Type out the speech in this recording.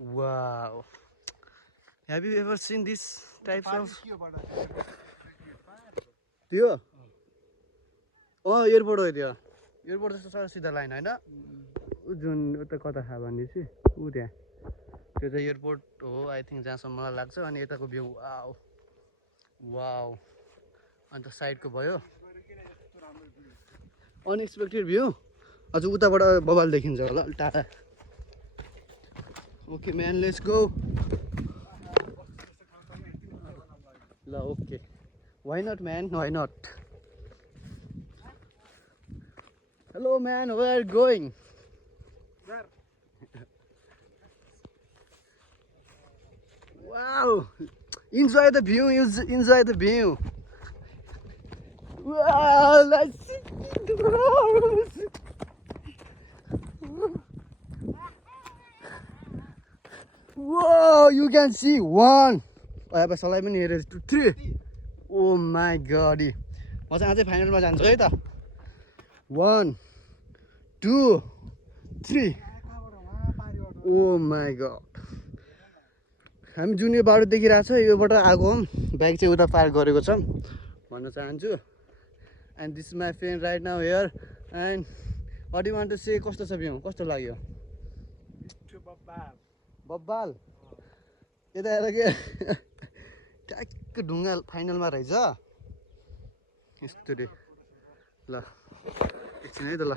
Wow. Have you ever seen this types of? त्यो airport हो त्यो एयरपोर्ट जस्तो छ सिधा लाइन होइन जुन उता कता छ भनेपछि ऊ त्यहाँ त्यो चाहिँ एयरपोर्ट हो आई थिङ्क जहाँसम्म मलाई लाग्छ अनि यताको भ्यू वाउ वाउ अन्त साइडको भयो अनएक्सपेक्टेड भ्यू अझ उताबाट बबाल देखिन्छ होला टाढा ओके म्यान लेट्स गो ल okay why not man why not hello man where are going Wow! Enjoy the view, enjoy the view. Wow, let's see the rose. Wow, you can see one. I have a Solomon here is 2, 3. Oh my god. म चाहिँ अझै फाइनलमा जान्छु है त 1 2 3 Oh my god. हामी जुन यो बाटो देखिरहेको छ योबाट आएको हम बाइक चाहिँ उता पार्क गरेको छौँ भन्न चाहन्छु and this my friend right now here and what you want to say कस्तो छ भ्यू कस्तो लाग्यो बब्बाल यता हेर के ट्याक्क ढुङ्गा फाइनलमा रहेछ यस्तो रे ल एकछिन है त ल